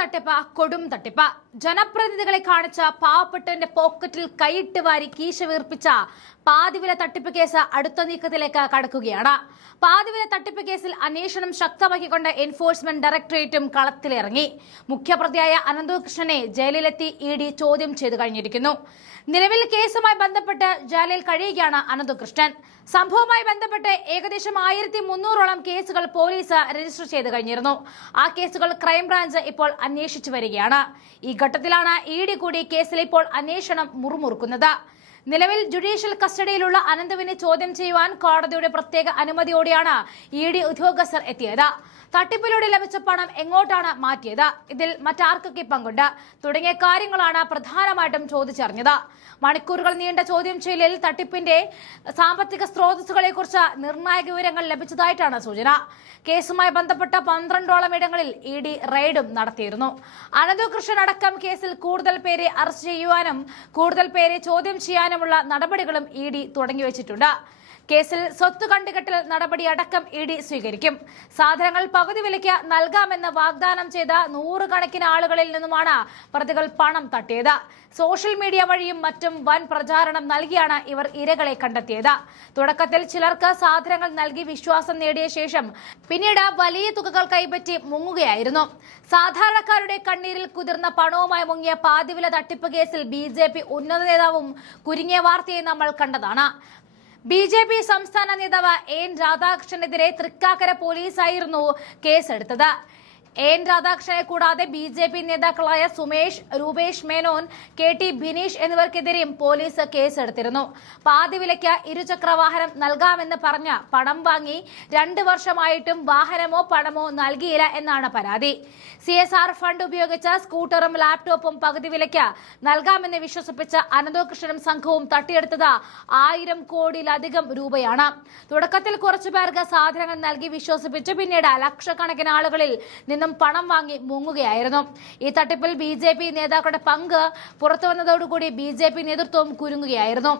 തട്ടിപ്പ് കൊടും തട്ടിപ്പ്. ജനപ്രതിനിധികളെ കാണിച്ച പാവപ്പെട്ടവന്റെ പോക്കറ്റിൽ കൈയിട്ട് വാരി കീശ വീർപ്പിച്ച പാതിവില തട്ടിപ്പ് കേസ് അടുത്ത നീക്കത്തിലേക്ക് കടക്കുകയാണ്. പാതിവില തട്ടിപ്പ് കേസിൽ അന്വേഷണം ശക്തമാക്കിക്കൊണ്ട് എൻഫോഴ്സ്മെന്റ് ഡയറക്ടറേറ്റും കളത്തിലിറങ്ങി. മുഖ്യപ്രതിയായ അനന്തകൃഷ്ണനെ ജയിലിലെത്തി ഇ ഡി ചോദ്യം ചെയ്തു കഴിഞ്ഞിരിക്കുന്നു. നിലവിൽ കേസുമായി ബന്ധപ്പെട്ട് ജയിലിൽ കഴിയുകയാണ് അനന്തകൃഷ്ണൻ. സംഭവവുമായി ബന്ധപ്പെട്ട് ഏകദേശം 1300ഓളം കേസുകൾ പോലീസ് രജിസ്റ്റർ ചെയ്ത് കഴിഞ്ഞിരുന്നു. ആ കേസുകൾ ക്രൈംബ്രാഞ്ച് ഇപ്പോൾ അന്വേഷിച്ചു വരികയാണ്. ഈ ഘട്ടത്തിലാണ് ഇ ഡി കൂടി കേസിൽ ഇപ്പോൾ അന്വേഷണം മുറുമുറുക്കുന്നത്. നിലവിൽ ജുഡീഷ്യൽ കസ്റ്റഡിയിലുള്ള അനന്തുവിനെ ചോദ്യം ചെയ്യുവാൻ കോടതിയുടെ പ്രത്യേക അനുമതിയോടെയാണ് ഇ ഡി ഉദ്യോഗസ്ഥർ എത്തിയത്. തട്ടിപ്പിലൂടെ ലഭിച്ച പണം എങ്ങോട്ടാണ് മാറ്റിയത്, ഇതിൽ മറ്റാർക്കൊക്കെ പങ്കുണ്ട് തുടങ്ങിയ കാര്യങ്ങളാണ് പ്രധാനമായിട്ടും ചോദിച്ചറിഞ്ഞത്. മണിക്കൂറുകൾ നീണ്ട ചോദ്യം ചെയ്യലിൽ തട്ടിപ്പിന്റെ സാമ്പത്തിക സ്രോതസ്സുകളെ കുറിച്ച് നിർണായക വിവരങ്ങൾ ലഭിച്ചതായിട്ടാണ് സൂചന. കേസുമായി ബന്ധപ്പെട്ട 12ഓളം ഇടങ്ങളിൽ ഇ ഡി റെയ്ഡും നടത്തിയിരുന്നു. അനന്തകൃഷ്ണൻ അടക്കം കേസിൽ കൂടുതൽ പേരെ അറസ്റ്റ് ചെയ്യുവാനും കൂടുതൽ പേരെ ചോദ്യം ചെയ്യാനുമുള്ള നടപടികളും ഇ ഡി തുടങ്ങിവെച്ചിട്ടുണ്ട്. കേസിൽ സ്വത്ത് കണ്ടുകെട്ടൽ നടപടി അടക്കം ഇ ഡി സ്വീകരിക്കും. സാധനങ്ങൾ പകുതി വിലയ്ക്ക് നൽകാമെന്ന് വാഗ്ദാനം ചെയ്ത നൂറുകണക്കിന് ആളുകളിൽ നിന്നുമാണ് പ്രതികൾ പണം തട്ടിയത്. സോഷ്യൽ മീഡിയ വഴിയും മറ്റും വൻ പ്രചാരണം നൽകിയാണ് ഇവർ ഇരകളെ കണ്ടെത്തിയത്. തുടക്കത്തിൽ ചിലർക്ക് സാധനങ്ങൾ നൽകി വിശ്വാസം നേടിയ ശേഷം പിന്നീട് വലിയ തുകകൾ കൈപ്പറ്റി മുങ്ങുകയായിരുന്നു. സാധാരണക്കാരുടെ കണ്ണീരിൽ കുതിർന്ന പണവുമായി മുങ്ങിയ പാതിവില തട്ടിപ്പ് കേസിൽ BJP ഉന്നത നേതാവും കുരുങ്ങിയ വാർത്തയെ നമ്മൾ കണ്ടതാണ്. BJP സംസ്ഥാന നേതാവ് എൻ രാധാകൃഷ്ണനെതിരെ തൃക്കാക്കര പോലീസായിരുന്നു കേസെടുത്തത്. എൻ രാധാകൃഷ്ണനെ കൂടാതെ BJP നേതാക്കളായ സുമേഷ്, രൂപേഷ് മേനോൻ, KT ബിനീഷ് എന്നിവർക്കെതിരെയും പോലീസ് കേസെടുത്തിരുന്നു. പാതിവിലയ്ക്ക് ഇരുചക്ര വാഹനം നൽകാമെന്ന് പറഞ്ഞ് പണം വാങ്ങി 2 വർഷമായിട്ടും വാഹനമോ പണമോ നൽകിയില്ല എന്നാണ് പരാതി. CSR ഫണ്ട് ഉപയോഗിച്ച് സ്കൂട്ടറും ലാപ്ടോപ്പും പകുതി വിലയ്ക്ക് നൽകാമെന്ന് വിശ്വസിപ്പിച്ച അനന്തകൃഷ്ണനും സംഘവും തട്ടിയെടുത്തത് 1000 കോടിയിലധികം രൂപയാണ്. തുടക്കത്തിൽ കുറച്ചുപേർക്ക് സാധനങ്ങൾ നൽകി വിശ്വസിപ്പിച്ച് പിന്നീട് ലക്ഷക്കണക്കിന് ആളുകളിൽ പണം വാങ്ങി മുങ്ങുകയായിരുന്നു. ഈ തട്ടിപ്പിൽ BJP നേതാക്കളുടെ പങ്ക് പുറത്തുവന്നതോടുകൂടി BJP നേതൃത്വവും കുരുങ്ങുകയായിരുന്നു.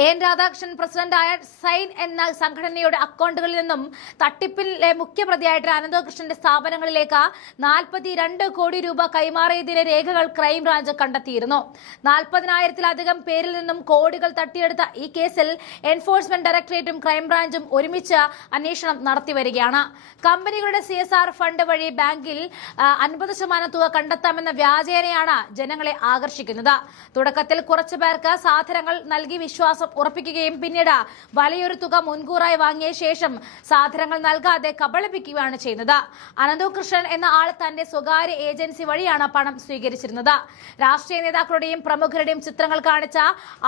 എൻ രാധാകൃഷ്ണൻ പ്രസിഡന്റായ സൈൻ എന്ന സംഘടനയുടെ അക്കൗണ്ടുകളിൽ നിന്നും തട്ടിപ്പിലെ മുഖ്യപ്രതിയായിട്ട് അനന്തകൃഷ്ണന്റെ സ്ഥാപനങ്ങളിലേക്ക് 42 കോടി രൂപ കൈമാറിയതിന്റെ രേഖകൾ ക്രൈംബ്രാഞ്ച് കണ്ടെത്തിയിരുന്നു. 40,000-ലധികം പേരിൽ നിന്നും കോടികൾ തട്ടിയെടുത്ത ഈ കേസിൽ എൻഫോഴ്സ്മെന്റ് ഡയറക്ടറേറ്റും ക്രൈംബ്രാഞ്ചും ഒരുമിച്ച് അന്വേഷണം നടത്തിവരികയാണ്. കമ്പനികളുടെ CSR ഫണ്ട് വഴി ബാങ്കിൽ 50% തുക കണ്ടെത്താമെന്ന വ്യാജേനയാണ് ജനങ്ങളെ ആകർഷിക്കുന്നത്. തുടക്കത്തിൽ കുറച്ചുപേർക്ക് സാധനങ്ങൾ നൽകി വിശ്വാസം ഉറപ്പിക്കുകയും പിന്നീട് വലിയൊരു തുക മുൻകൂറായി വാങ്ങിയ ശേഷം സാധനങ്ങൾ നൽകാതെ കബളിപ്പിക്കുകയാണ് ചെയ്യുന്നത്. അനന്തകൃഷ്ണൻ എന്ന ആൾ തന്റെ സ്വകാര്യ ഏജൻസി വഴിയാണ് പണം സ്വീകരിച്ചിരുന്നത്. രാഷ്ട്രീയ നേതാക്കളുടെയും പ്രമുഖരുടെയും ചിത്രങ്ങൾ കാണിച്ച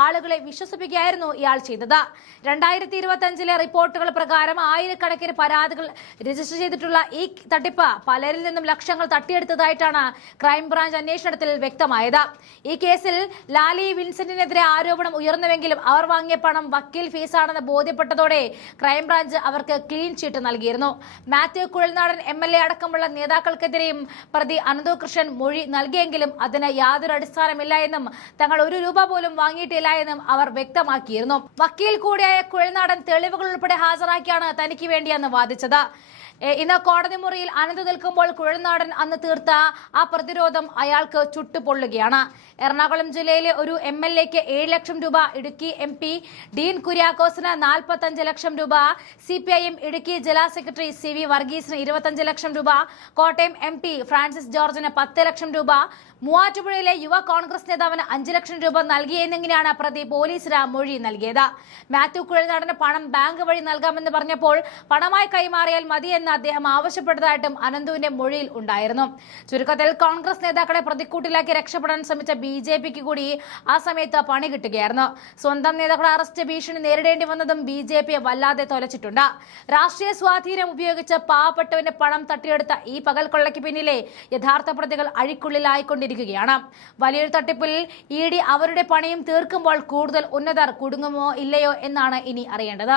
ആളുകളെ വിശ്വസിപ്പിക്കുകയായിരുന്നു ഇയാൾ ചെയ്തത്. 2025-ലെ റിപ്പോർട്ടുകൾ പ്രകാരം ആയിരക്കണക്കിന് പരാതികൾ രജിസ്റ്റർ ചെയ്തിട്ടുള്ള ഈ തട്ടിപ്പ് പലരിൽ നിന്നും ലക്ഷങ്ങൾ തട്ടിയെടുത്തതായിട്ടാണ് ക്രൈംബ്രാഞ്ച് അന്വേഷണത്തിൽ വ്യക്തമായത്. ഈ കേസിൽ ലാലി വിൻസെന്റിനെതിരെ ആരോപണം ഉയർന്നുവെങ്കിലും അവർ വാങ്ങിയ പണം വക്കീൽ ഫീസാണെന്ന് ബോധ്യപ്പെട്ടതോടെ ക്രൈംബ്രാഞ്ച് അവർക്ക് ക്ലീൻ ചീറ്റ് നൽകിയിരുന്നു. മാത്യു കുഴൽനാടൻ MLA അടക്കമുള്ള നേതാക്കൾക്കെതിരെയും പ്രതി അനന്തകൃഷ്ണൻ മൊഴി നൽകിയെങ്കിലും അതിന് യാതൊരു അടിസ്ഥാനമില്ല എന്നും തങ്ങൾ 1 രൂപ പോലും വാങ്ങിയിട്ടില്ല എന്നും അവർ വ്യക്തമാക്കിയിരുന്നു. വക്കീൽ കൂടിയായ കുഴൽനാടൻ തെളിവുകൾ ഉൾപ്പെടെ ഹാജരാക്കിയാണ് തനിക്ക് വേണ്ടിയെന്ന് വാദിച്ചത്. ഇന്ന് കോടതി മുറിയിൽ അനന്ത് നിൽക്കുമ്പോൾ കുഴൽനാടൻ അന്ന് തീർത്ത ആ പ്രതിരോധം അയാൾക്ക് ചുട്ടുപൊള്ളുകയാണ്. എറണാകുളം ജില്ലയിലെ ഒരു MLAക്ക് 7 ലക്ഷം രൂപ, ഇടുക്കി MP ഡീൻ കുര്യാക്കോസിന് 45 ലക്ഷം രൂപ, CPIM ഇടുക്കി ജില്ലാ സെക്രട്ടറി CV വർഗീസിന് 25 ലക്ഷം രൂപ, കോട്ടയം MP ഫ്രാൻസിസ് ജോർജിന് 10 ലക്ഷം രൂപ, മൂവാറ്റുപുഴയിലെ യുവ കോൺഗ്രസ് നേതാവിന് 5 ലക്ഷം രൂപ നൽകിയെന്നിങ്ങനെയാണ് പ്രതി പോലീസിന് മൊഴി നൽകിയത്. മാത്യു കുഴൽനാടന് പണം ബാങ്ക് വഴി നൽകാമെന്ന് പറഞ്ഞപ്പോൾ പണമായി കൈമാറിയാൽ മതിയെന്ന് അദ്ദേഹം ആവശ്യപ്പെട്ടതായിട്ടും അനന്തുവിന്റെ മൊഴിയിൽ ഉണ്ടായിരുന്നു. ചുരുക്കത്തിൽ കോൺഗ്രസ് നേതാക്കളെ പ്രതിക്കൂട്ടിലാക്കി രക്ഷപ്പെടാൻ ശ്രമിച്ച BJPക്ക് കൂടി ആ സമയത്ത് പണി കിട്ടുകയായിരുന്നു. സ്വന്തം നേതാക്കളെ അറസ്റ്റ് ഭീഷണി നേരിടേണ്ടി വന്നതും BJPയെ വല്ലാതെ തൊലച്ചിട്ടുണ്ട്. രാഷ്ട്രീയ സ്വാധീനം ഉപയോഗിച്ച് പാവപ്പെട്ടവന്റെ പണം തട്ടിയെടുത്ത ഈ പകൽ കൊള്ളയ്ക്ക് പിന്നിലെ യഥാർത്ഥ പ്രതികൾ അഴിക്കുള്ളിലായിക്കൊണ്ടിരിക്കുകയാണ്. വലിയൊരു തട്ടിപ്പിൽ ED അവരുടെ പണിയും തീർക്കുമ്പോൾ കൂടുതൽ ഉന്നതർ കുടുങ്ങുമോ ഇല്ലയോ എന്നാണ് ഇനി അറിയേണ്ടത്.